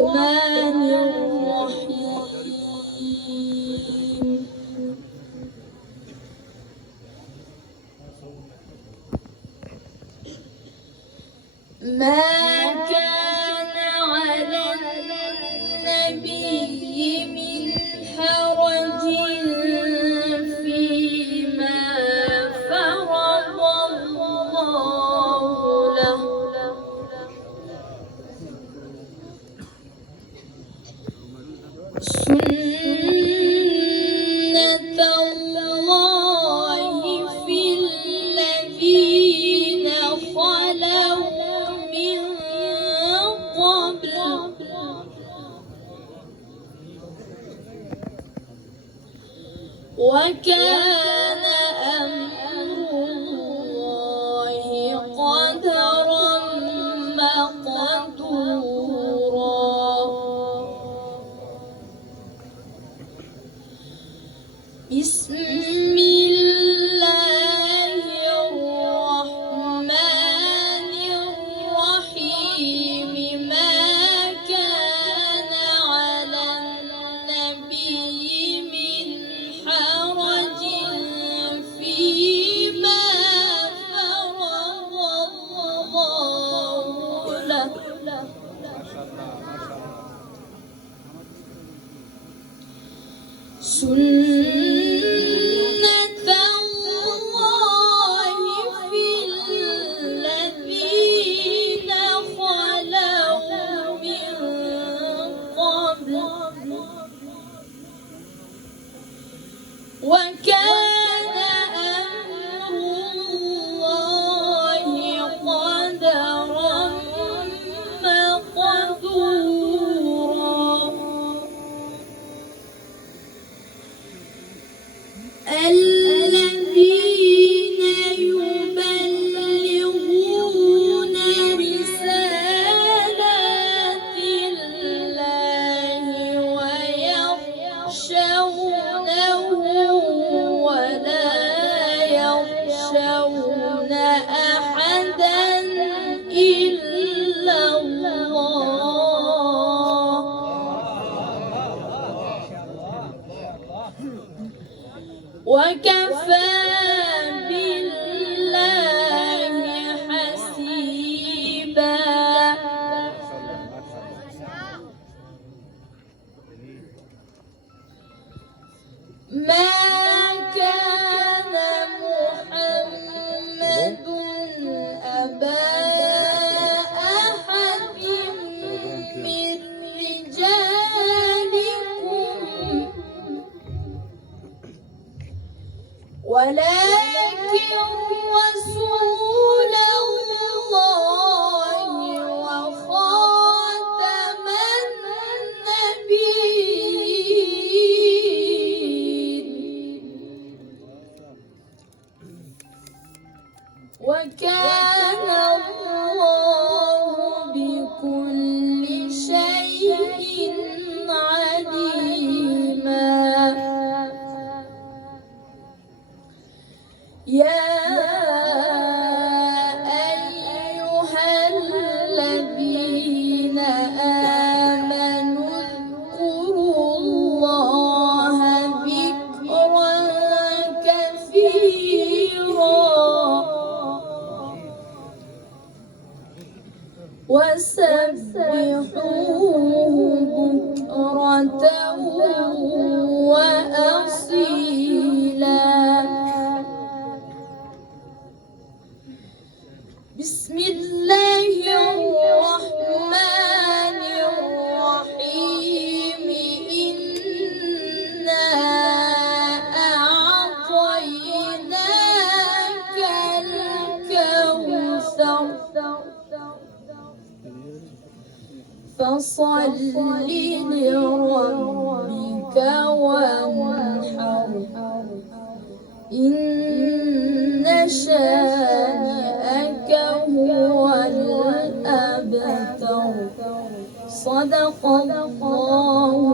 الرحمن الرحيم. ما كان على النبي من حرج فيما فرض الله له، سنة الله في الذين خلوا من قبل، وكان أمر الله قدرا مقدورا. بسم الله الرحمن الرحيم. ما كان على النبي من حرج فيما فرض الله له، سنة الله في الذين خلوا من قبل، وكان أمر الله قدرا مقدورا. الذين يبلغون رسالات الله ويخشونه ولا يخشون أحدا إلا الله. وكفى بالله حسيبا. ما كان محمد أبا أحد من رجالكم ولكن رسول الله وخاتم النبيين. وكان الله بكل شيء عليما. يا أيها الذين آمنوا اذكروا الله ذكرا كثيرا وسبحوه بكرة وأصيلا. بسم الله الرحمن الرحيم. إنا أعطيناك الكوثر فصل لربك وانحر إن شانئك هو الأبتر. صدق الله